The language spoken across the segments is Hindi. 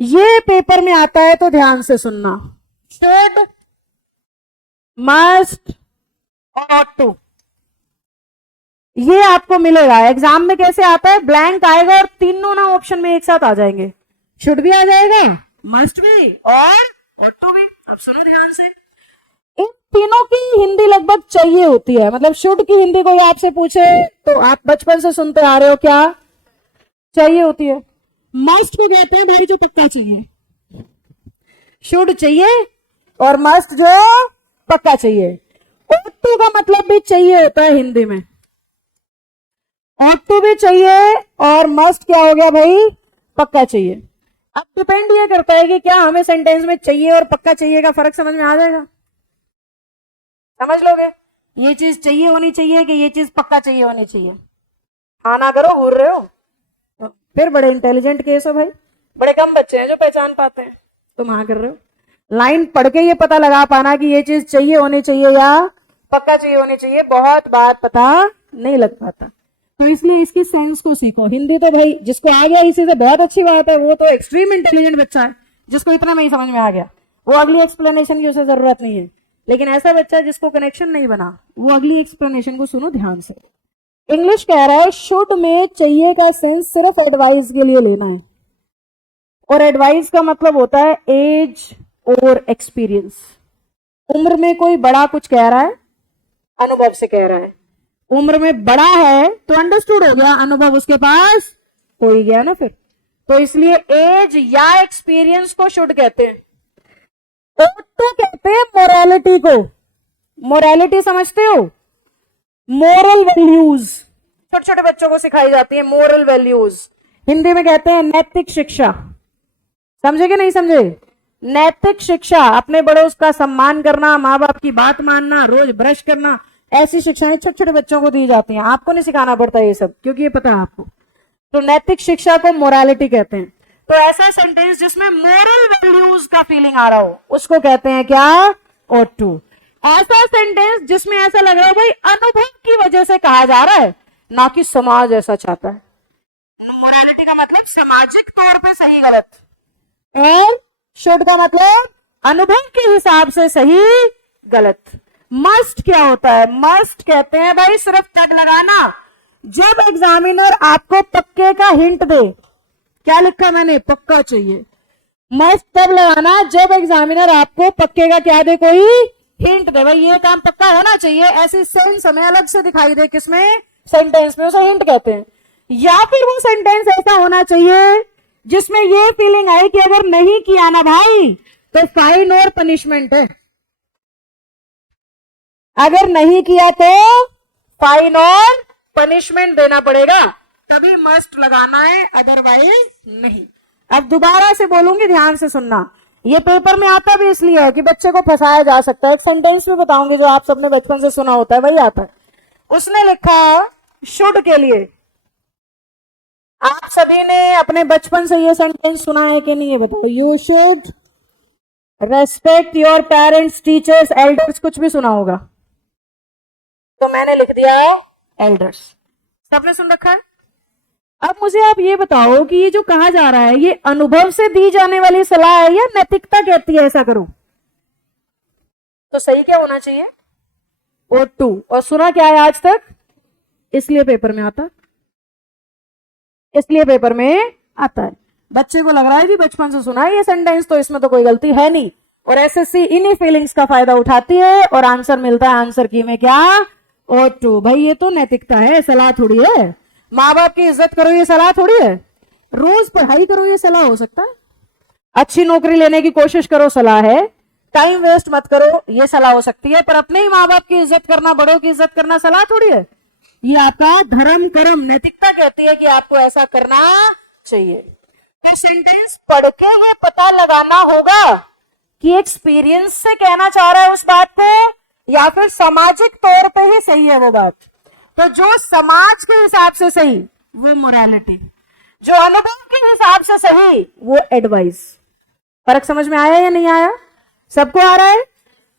ये पेपर में आता है तो ध्यान से सुनना। शुड, मस्ट और ऑट टू, ये आपको मिलेगा एग्जाम में। कैसे आता है, ब्लैंक आएगा और तीनों ना ऑप्शन में एक साथ आ जाएंगे। शुड भी आ जाएगा, मस्ट भी और ऑट टू भी। अब सुनो ध्यान से, इन तीनों की हिंदी लगभग चाहिए होती है। मतलब शुड की हिंदी कोई आपसे पूछे तो आप बचपन से सुनते आ रहे हो, क्या चाहिए होती है। मस्ट को कहते हैं भाई जो पक्का चाहिए, शुड चाहिए और मस्ट जो पक्का चाहिए। ऑट टू का मतलब भी चाहिए होता है हिंदी में, ऑट टू भी चाहिए और मस्ट क्या हो गया भाई, पक्का चाहिए। अब डिपेंड ये करता है कि क्या हमें सेंटेंस में चाहिए और पक्का चाहिए का फर्क समझ में आ जाएगा। समझ लोगे, ये चीज चाहिए होनी चाहिए कि ये चीज पक्का चाहिए होनी चाहिए। हाँ ना करो, घूर रहे हो तो फिर बड़े इंटेलिजेंट केस हो भाई, बड़े कम बच्चे हैं जो पहचान पाते हैं। तुम हाँ कर रहे हो, लाइन पढ़ के ये पता लगा पाना कि ये चीज चाहिए होनी चाहिए या पक्का चाहिए होनी चाहिए, बहुत बात पता नहीं लग पाता। तो इसलिए इसकी सेंस को सीखो। हिंदी तो भाई जिसको आ गया इसी से बहुत अच्छी बात है, वो तो एक्सट्रीम इंटेलिजेंट बच्चा है। जिसको इतना नहीं समझ में आ गया वो अगली एक्सप्लेनेशन की उसे जरूरत नहीं है। लेकिन ऐसा बच्चा जिसको कनेक्शन नहीं बना, वो अगली एक्सप्लेनेशन को सुनो ध्यान से। इंग्लिश कह रहा है शुड में चाहिए का सेंस सिर्फ एडवाइस के लिए लेना है, और एडवाइस का मतलब होता है एज और एक्सपीरियंस। उम्र में कोई बड़ा कुछ कह रहा है, अनुभव से कह रहा है। उम्र में बड़ा है तो अंडरस्टूड हो गया, अनुभव उसके पास हो ही गया ना फिर। तो इसलिए एज या एक्सपीरियंस को शुड कहते हैं। ऑट टू कहते हैं मोरालिटी को। मोरालिटी समझते हो, मोरल वैल्यूज छोटे छोटे बच्चों को सिखाई जाती है। मोरल वैल्यूज हिंदी में कहते हैं नैतिक शिक्षा। समझे कि नहीं समझे, नैतिक शिक्षा, अपने बड़ों का सम्मान करना, माँ बाप की बात मानना, रोज ब्रश करना, ऐसी शिक्षाएं छोटे छोटे बच्चों को दी जाती हैं। आपको नहीं सिखाना पड़ता ये सब, क्योंकि ये पता है आपको। तो नैतिक शिक्षा को मोरालिटी कहते हैं। तो ऐसा सेंटेंस जिसमें मोरल वैल्यूज का फीलिंग आ रहा हो उसको कहते हैं क्या, ऑट टू। ऐसा सेंटेंस जिसमें ऐसा लग रहा हो भाई अनुभव की वजह से कहा जा रहा है, ना कि समाज ऐसा चाहता है। मोरालिटी का मतलब सामाजिक तौर पे सही गलत, और शुड का मतलब अनुभव के हिसाब से सही गलत। मस्ट क्या होता है, मस्ट कहते हैं भाई सिर्फ तब लगाना जब एग्जामिनर आपको पक्के का हिंट दे। क्या लिखा मैंने, पक्का चाहिए। मस्ट तब लगाना जब एग्जामिनर आपको पक्के का क्या दे, कोई हिंट दे। भाई ये काम पक्का होना चाहिए, ऐसी सेंस हमें अलग से दिखाई दे किसमें, सेंटेंस में, उसे हिंट कहते हैं। या फिर वो सेंटेंस ऐसा होना चाहिए जिसमें ये फीलिंग आए कि अगर नहीं किया ना भाई तो फाइन और पनिशमेंट है। अगर नहीं किया तो फाइन और पनिशमेंट देना पड़ेगा, तभी मस्ट लगाना है, अदरवाइज नहीं। अब दोबारा से बोलूंगी, ध्यान से सुनना। ये पेपर में आता भी इसलिए है कि बच्चे को फंसाया जा सकता है। एक सेंटेंस में बताऊंगी जो आप सबने बचपन से सुना होता है, वही आता है। उसने लिखा शुड के लिए। आप सभी ने अपने बचपन से ये सेंटेंस सुना है कि नहीं, ये बताओ। You should respect your parents, teachers, elders, कुछ भी सुना होगा। तो मैंने लिख दिया एल्डर्स। सबने सुन रखा है। अब मुझे आप ये बताओ कि ये जो कहा जा रहा है ये अनुभव से दी जाने वाली सलाह है या नैतिकता कहती है ऐसा करो। तो सही क्या होना चाहिए, ऑट टू। और सुना क्या है आज तक, इसलिए पेपर में आता, इसलिए पेपर में आता है। बच्चे को लग रहा है कि बचपन से सुना है ये सेंटेंस, तो इसमें तो कोई गलती है नहीं। और एसएससी इन्हीं फीलिंग्स का फायदा उठाती है और आंसर मिलता है आंसर की में क्या, ऑट टू। भाई ये तो नैतिकता है, सलाह थोड़ी है। माँ बाप की इज्जत करो ये सलाह थोड़ी है। रोज पढ़ाई करो ये सलाह हो सकता है। अच्छी नौकरी लेने की कोशिश करो सलाह है। टाइम वेस्ट मत करो ये सलाह हो सकती है। पर अपने ही माँ बाप की इज्जत करना, बड़ों की इज्जत करना सलाह थोड़ी है। ये आपका धर्म कर्म, नैतिकता कहती है कि आपको ऐसा करना चाहिए। तो सेंटेंस पढ़ के ये पता लगाना होगा कि एक्सपीरियंस से कहना चाह रहा है उस बात को या फिर सामाजिक तौर पे ही सही है वो बात। तो जो समाज के हिसाब से सही वो मोरालिटी, जो अनुभव के हिसाब से सही वो एडवाइस। फर्क समझ में आया या नहीं आया, सबको आ रहा है।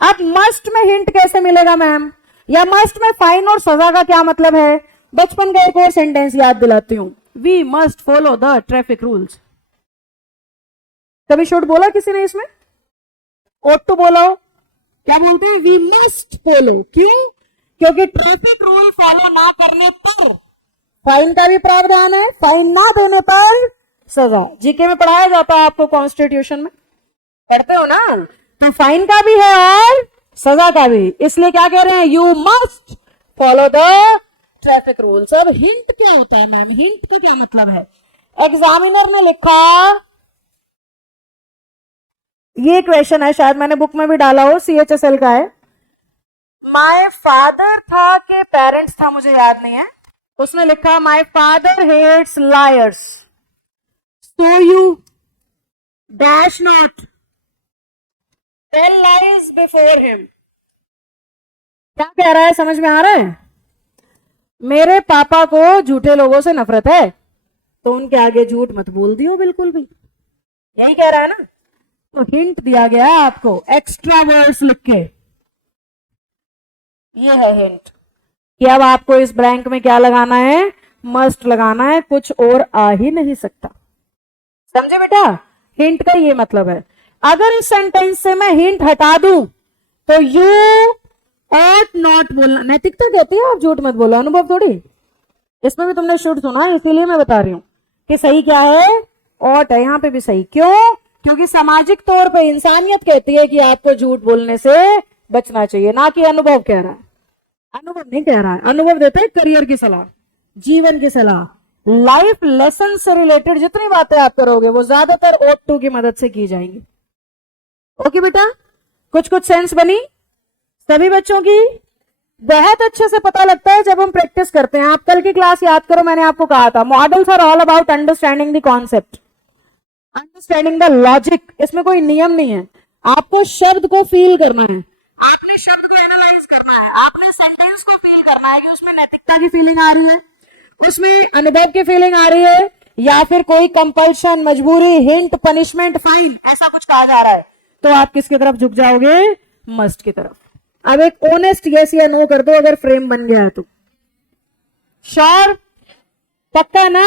अब मस्ट में हिंट कैसे मिलेगा मैम, या मस्ट में फाइन और सजा का क्या मतलब है। बचपन का एक और सेंटेंस याद दिलाती हूं, we must follow the traffic rules. कभी शुड बोला किसी ने इसमें? ought to बोला हो? क्या बोलते हैं? We must follow. क्यों? क्योंकि ट्रैफिक रूल फॉलो ना करने पर फाइन का भी प्रावधान है, फाइन ना देने पर सजा। जीके में पढ़ाया जाता है आपको, कॉन्स्टिट्यूशन में पढ़ते हो ना, तो फाइन का भी है और सजा का भी। इसलिए क्या कह रहे हैं? You must follow the traffic rules. अब हिंट क्या होता है मैम? हिंट का क्या मतलब है? एग्जामिनर ने लिखा, ये क्वेश्चन है, शायद मैंने बुक में भी डाला हो, CHSL का है। माय फादर था कि पेरेंट्स था, मुझे याद नहीं है। उसने लिखा my father hates liars, so you dash not tell lies before him. क्या कह रहा है? समझ में आ रहा है? मेरे पापा को झूठे लोगों से नफरत है, तो उनके आगे झूठ मत बोल दियो बिल्कुल भी। यही कह रहा है ना? तो हिंट दिया गया है आपको एक्स्ट्रा वर्ड्स लिख के। ये है हिंट कि अब आपको इस ब्लैंक में क्या लगाना है? मस्ट लगाना है, कुछ और आ ही नहीं सकता। समझे बेटा? हिंट का ये मतलब है। अगर इस सेंटेंस से मैं हिंट हटा दूं तो यू ought नॉट बोलना। नैतिकता कहती है आप झूठ मत बोलो, अनुभव थोड़ी। इसमें भी तुमने शुड सुना, इसीलिए मैं बता रही हूं कि सही क्या है? ought है। यहां पे भी सही। क्यों? क्योंकि सामाजिक तौर पे इंसानियत कहती है कि आपको झूठ बोलने से बचना चाहिए, ना कि अनुभव कह रहा है। अनुभव नहीं कह रहा है, अनुभव देते हैं करियर की सलाह, जीवन की सलाह, लाइफ लेसन से रिलेटेड जितनी बातें आप करोगे वो ज्यादातर ought to की मदद से की जाएंगी। ओके बेटा, कुछ कुछ सेंस बनी सभी बच्चों की? बहुत अच्छे से पता लगता है जब हम प्रैक्टिस करते हैं। आप कल की क्लास याद करो, मैंने आपको कहा था models are all about understanding the concept, understanding the logic. इसमें कोई नियम नहीं है, आपको शब्द को फील करना है, आपने शब्द को एनालाइज करना है, आपने सेंटेंस को फील करना है कि उसमें नैतिकता की फीलिंग आ रही है, उसमें अनुभव की फीलिंग आ रही है, या फिर कोई कंपल्शन, मजबूरी, हिंट, पनिशमेंट, फाइन, ऐसा कुछ कहा जा रहा है। तो आप किसकी तरफ झुक जाओगे? मस्ट की तरफ। अब एक ऑनेस्ट यस या नो कर दो अगर फ्रेम बन गया है तो। श्योर? पक्का ना?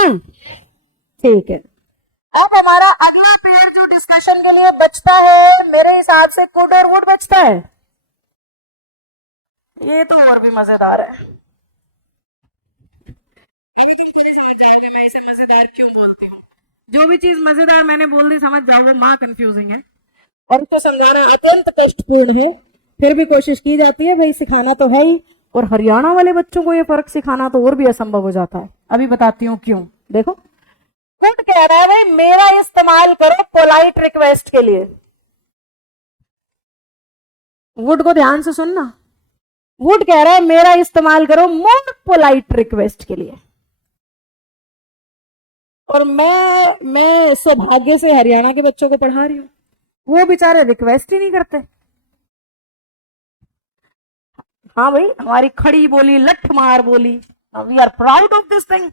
ठीक है। अब हमारा अगला पेड़ जो डिस्कशन के लिए बचता है, मेरे हिसाब से कुड और वुड बचता है। ये तो और भी मजेदार है। समझ जाएंगे मैं इसे मजेदार क्यों बोलती हूँ। जो भी चीज मजेदार मैंने बोल दी समझ जाओ वो मां कंफ्यूजिंग है और उसको समझाना अत्यंत कष्टपूर्ण है। फिर भी कोशिश की जाती है, भाई सिखाना तो है ही। और हरियाणा वाले बच्चों को ये फर्क सिखाना तो और भी असंभव हो जाता है। अभी बताती हूँ क्यों। देखो, कुड कह रहा है भाई मेरा इस्तेमाल करो पोलाइट रिक्वेस्ट के लिए। वुड को ध्यान से सुनना। वुड कह रहा है मेरा इस्तेमाल करो मोर पोलाइट रिक्वेस्ट के लिए। और मैं सौभाग्य से हरियाणा के बच्चों को पढ़ा रही हूं, वो बेचारे रिक्वेस्ट ही नहीं करते। हाँ भाई, हमारी खड़ी बोली, लठ मार बोली, we are proud of this thing.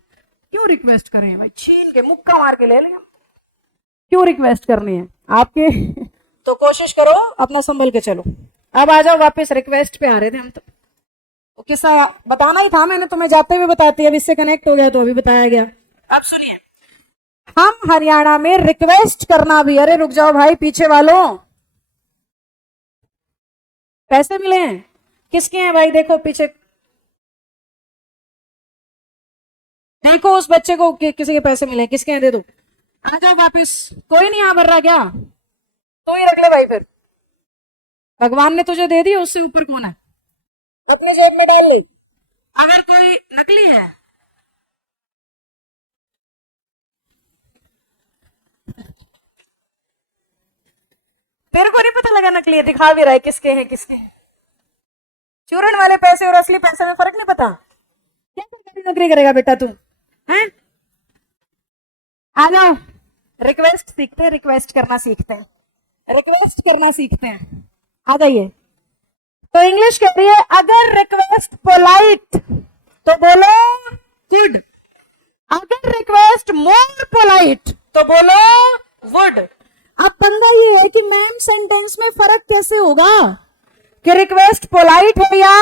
क्यों रिक्वेस्ट करें भाई? छीन के मुक्का मार के ले लेंगे। क्यों रिक्वेस्ट करनी है आपके? तो कोशिश करो अपना संभल के चलो। अब आ जाओ वापस, रिक्वेस्ट पे आ रहे थे हम तो किस्सा बताना ही था मैंने तुम्हें, जाते हुए बताती। अब इससे कनेक्ट हो गया तो अभी बताया गया। अब सुनिए, हम हरियाणा में रिक्वेस्ट करना भी, अरे रुक जाओ भाई पीछे वालों, पैसे मिले हैं किसके हैं भाई? देखो पीछे, देखो उस बच्चे को किसी के पैसे मिले हैं, किसके हैं? दे दो। आ जाओ वापस। कोई नहीं यहाँ भर रहा क्या? तो ही रख ले भाई। फिर भगवान ने तुझे दे दी, उससे ऊपर कौन है? अपने जेब में डाल ले। अगर कोई नकली है तेरे को नहीं पता लगा नकली है, दिखा भी रहा है किसके हैं किसके हैं। चूरन वाले पैसे और असली पैसे में फर्क नहीं पता? क्या नौकरी करेगा बेटा तू? हैं? आ जाओ, रिक्वेस्ट सीखते हैं, रिक्वेस्ट करना सीखते हैं, रिक्वेस्ट करना सीखते हैं। आ जाइए। तो इंग्लिश कह रही है अगर रिक्वेस्ट पोलाइट तो बोलो गुड, अगर रिक्वेस्ट मोर पोलाइट तो बोलो वुड। अब पंगा ये है कि मैम सेंटेंस में फर्क कैसे होगा कि रिक्वेस्ट पोलाइट है या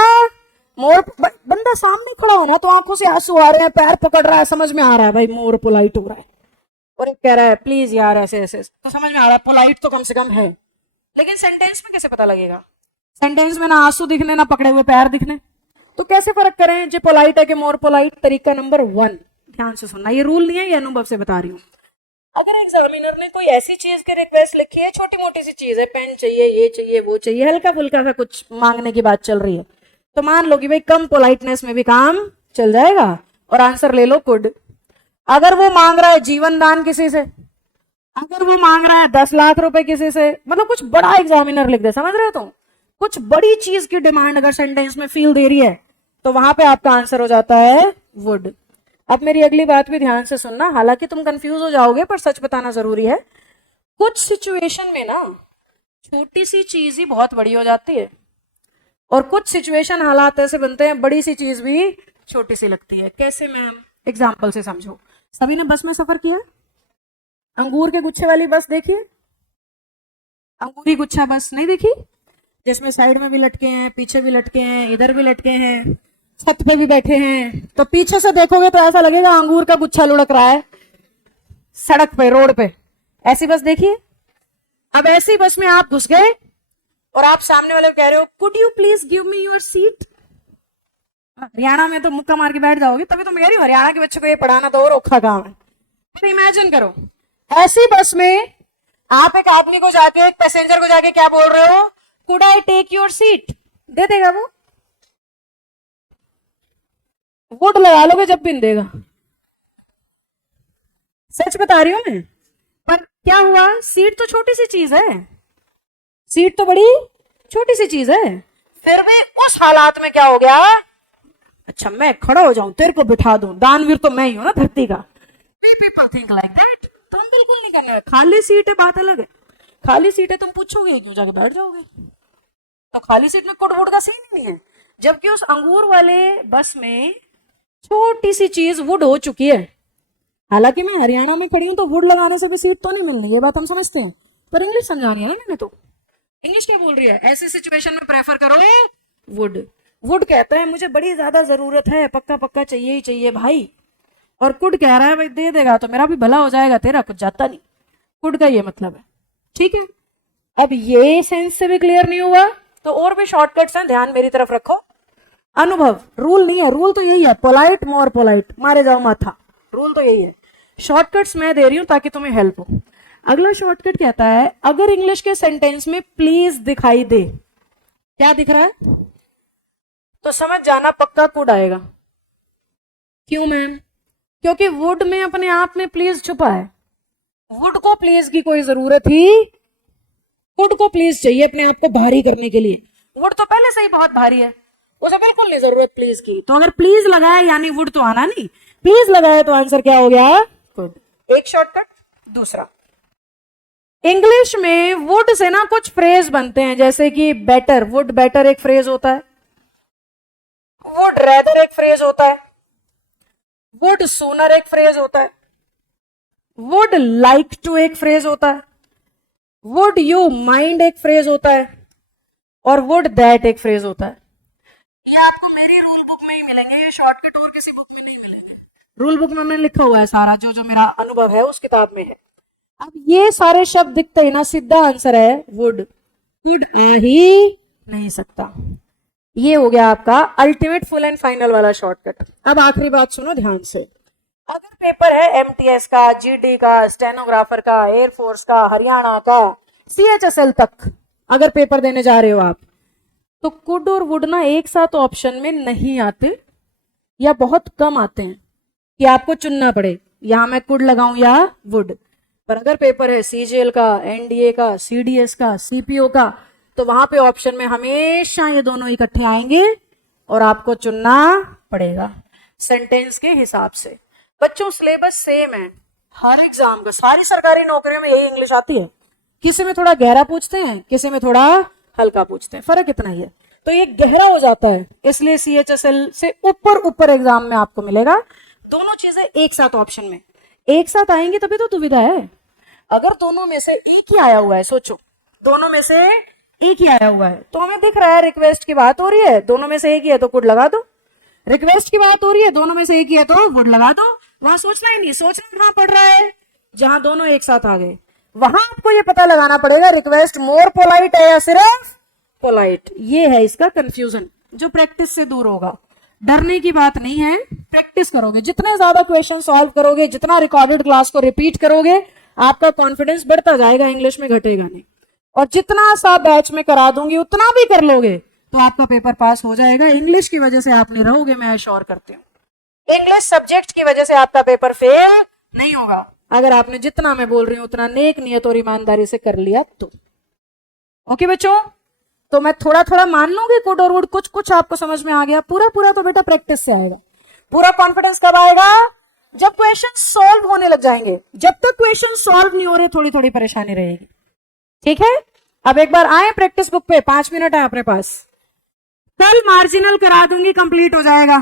मोर। बंदा सामने खड़ा हो ना तो आंखों से आंसू आ रहे हैं, पैर पकड़ रहा है, समझ में आ रहा है भाई मोर पोलाइट हो रहा है। और एक कह रहा है प्लीज यार ऐसे ऐसे, तो समझ में आ रहा है पोलाइट तो कम से कम है। लेकिन सेंटेंस में कैसे पता लगेगा? सेंटेंस में ना आंसू दिखने ना पकड़े हुए पैर दिखने, तो कैसे फर्क करें जो पोलाइट है कि मोर पोलाइट? तरीका नंबर 1, ध्यान से सुनना, ये रूल नहीं है, ये अनुभव से बता रही हूँ। अगर एग्जामिनर ने कोई ऐसी चीज की रिक्वेस्ट लिखी है, छोटी मोटी सी चीज है, पेन चाहिए, ये चाहिए, वो चाहिए, हल्का फुल्का सा कुछ मांगने की बात चल रही है, तो मान लो कि भाई कम पोलाइटनेस में भी काम चल जाएगा और आंसर ले लो कुड। अगर वो मांग रहा है जीवन दान किसी से, अगर वो मांग रहा है 10 लाख रुपए किसी से, मतलब कुछ बड़ा एग्जामिनर लिख दे, समझ रहे हो तुम? कुछ बड़ी चीज की डिमांड अगर सेंटेंस में फील दे रही है, तो वहां पे आपका आंसर हो जाता है वुड। अब मेरी अगली बात भी ध्यान से सुनना, हालांकि तुम कंफ्यूज हो जाओगे पर सच बताना जरूरी है। कुछ सिचुएशन में ना छोटी सी चीज ही बहुत बड़ी हो जाती है, और कुछ सिचुएशन हालात ऐसे बनते हैं बड़ी सी चीज भी छोटी सी लगती है। कैसे मैम? एग्जाम्पल से समझो। सभी ने बस में सफर किया, अंगूर के गुच्छे वाली बस देखिए, अंगूरी गुच्छा बस नहीं देखी, जिसमें साइड में भी लटके हैं, पीछे भी लटके हैं, इधर भी लटके हैं, छत पे भी बैठे हैं, तो पीछे से देखोगे तो ऐसा लगेगा अंगूर का गुच्छा लुढ़क रहा है सड़क पे, रोड पे। ऐसी बस देखिए। अब ऐसी बस में आप घुस गए और आप सामने वाले को कह रहे हो could you please give me your seat. Haryana में तो मुक्का मार के बैठ जाओगे, तभी तो मैं कह रही हूँ हरियाणा के बच्चों को ये पढ़ाना तो और औखा काम है। तो इमेजिन करो ऐसी बस में आप एक आदमी को जाके, एक पैसेंजर को जाके क्या बोल रहे हो, could I take your seat? दे देगा वो? वुड लगा लोगे जब भी देगा। सच बता रही हूं मैं। पर क्या हुआ, सीट तो छोटी सी चीज है, सीट तो बड़ी छोटी सी चीज है, फिर भी उस हालात में क्या हो गया, अच्छा मैं खड़ा हो जाऊं तेरे को बिठा दूं, दानवीर तो मैं ही हूं ना धरती का। थिंक लाइक दैट, तुम बिल्कुल नहीं करना है। खाली सीट है बात अलग है, खाली सीट है तुम पूछोगे क्यों, जाके बैठ जाओगे। तो खाली सीट में कुड वुड का सीन ही नहीं है, जबकि उस अंगूर वाले बस में छोटी सी चीज वुड हो चुकी है। हालांकि मैं हरियाणा में खड़ी हूं तो वुड लगाने से भी सीट तो नहीं मिलनी, ये बात हम समझते हैं, पर इंग्लिश समझा रही है ना मैंने। तो इंग्लिश क्या बोल रही है, ऐसी सिचुएशन में प्रेफर करो वुड। वुड कहता है मुझे बड़ी ज्यादा जरूरत है, पक्का पक्का चाहिए ही चाहिए भाई, और कुड कह रहा है भाई दे देगा तो मेरा भी भला हो जाएगा, तेरा कुछ जाता नहीं। कुड का ये मतलब है, ठीक है। अब ये सेंस से भी क्लियर नहीं हुआ तो और भी शॉर्टकट्स हैं, ध्यान मेरी तरफ रखो। अनुभव, रूल नहीं है, रूल तो यही है, पोलाइट मोर पोलाइट, मारे जाओ माथा, रूल तो यही है। शॉर्टकट्स मैं दे रही हूं ताकि तुम्हें हेल्प हो। अगला शॉर्टकट कहता है अगर इंग्लिश के सेंटेंस में प्लीज दिखाई दे, क्या दिख रहा है, तो समझ जाना पक्का कुड आएगा। क्यों मैम? क्योंकि वुड में अपने आप में प्लीज छुपा है। वुड को प्लीज की कोई जरूरत ही, वुड को प्लीज चाहिए अपने आप को भारी करने के लिए। वुड तो पहले से ही बहुत भारी है, उसे बिल्कुल नहीं जरूरत प्लीज की। तो अगर प्लीज लगाया यानी वुड तो आना नहीं, प्लीज लगाया तो आंसर क्या हो गया, कुड। एक शॉर्टकट। दूसरा, इंग्लिश में वुड से ना कुछ फ्रेज बनते हैं, जैसे कि बेटर, वुड बेटर एक फ्रेज होता है, वुड रेदर एक फ्रेज होता है, वुड सूनर एक फ्रेज होता है, वुड लाइक टू एक फ्रेज होता है, वुड यू माइंड एक फ्रेज होता है, और वुड दैट एक फ्रेज होता है। ये आपको मेरी रूल बुक में ही मिलेंगे, ये शॉर्टकट और किसी बुक में नहीं मिलेंगे। रूल बुक में मैंने लिखा हुआ है सारा, जो जो मेरा अनुभव है उस किताब में है। अब ये सारे शब्द दिखते ही ना सीधा आंसर है वुड, वुड आ ही नहीं सकता। ये हो गया आपका अल्टीमेट फुल एंड फाइनल वाला शॉर्टकट। अब आखिरी बात सुनो ध्यान से। अगर पेपर है एमटीएस का, जीडी का, स्टेनोग्राफर का, एयरफोर्स का, हरियाणा का, सीएचएसएल तक अगर पेपर देने जा रहे हो आप, तो कुड और वुड ना एक साथ ऑप्शन में नहीं आते, या बहुत कम आते हैं कि आपको चुनना पड़े यहां मैं कुड लगाऊं या वुड। पर अगर पेपर है सीजीएल का, एनडीए का, सीडीएस का, सीपीओ का, तो वहां पे ऑप्शन में हमेशा ये दोनों इकट्ठे आएंगे और आपको चुनना पड़ेगा सेंटेंस के हिसाब से। बच्चों सिलेबस सेम है हर एग्जाम का, सारी सरकारी नौकरियों में यही इंग्लिश आती है। किसी में थोड़ा गहरा पूछते हैं, किसी में थोड़ा हल्का पूछते हैं, फर्क इतना ही है। तो ये गहरा हो जाता है, इसलिए सीएचएसएल से ऊपर ऊपर एग्जाम में आपको मिलेगा। दोनों चीजें एक साथ ऑप्शन में एक साथ आएंगी तभी तो दुविधा है। अगर दोनों में से एक ही आया हुआ है, सोचो दोनों में से एक ही आया हुआ है, तो हमें दिख रहा है रिक्वेस्ट की बात हो रही है, दोनों में से एक ही है तो कुड लगा दो। रिक्वेस्ट की बात हो रही है, दोनों में से एक ही है तो वुड लगा दो। वहां सोचना ही नहीं, सोचना कहां पड़ रहा है, जहां दोनों एक साथ आ गए, वहां आपको ये पता लगाना पड़ेगा रिक्वेस्ट मोर पोलाइट है या सिर्फ पोलाइट। ये है इसका कंफ्यूजन जो प्रैक्टिस से दूर होगा। डरने की बात नहीं है, प्रैक्टिस करोगे, जितने ज्यादा क्वेश्चन सॉल्व करोगे, जितना रिकॉर्डेड क्लास को रिपीट करोगे, आपका कॉन्फिडेंस बढ़ता जाएगा, इंग्लिश में घटेगा नहीं। और जितना सा बैच में करा दूंगी उतना भी कर लोगे तो आपका पेपर पास हो जाएगा। इंग्लिश की वजह से आप नहीं रहोगे, मैं अश्योर करती हूँ। इंग्लिश सब्जेक्ट की वजह से आपका पेपर फेल नहीं होगा अगर आपने जितना मैं बोल रही हूं उतना नेक नियत और ईमानदारी से कर लिया तो। ओके बच्चों, तो मैं थोड़ा थोड़ा मान लूंगी गुड और वुड, कुछ कुछ आपको समझ में आ गया, पूरा पूरा तो बेटा प्रैक्टिस से आएगा। पूरा कॉन्फिडेंस कब आएगा? जब क्वेश्चन सॉल्व होने लग जाएंगे। जब तक क्वेश्चन सॉल्व नहीं हो रहे थोड़ी थोड़ी परेशानी रहेगी। ठीक है, अब एक बार आए प्रैक्टिस बुक पे, 5 मिनट है अपने पास। कल मार्जिनल करा दूंगी, कंप्लीट हो जाएगा।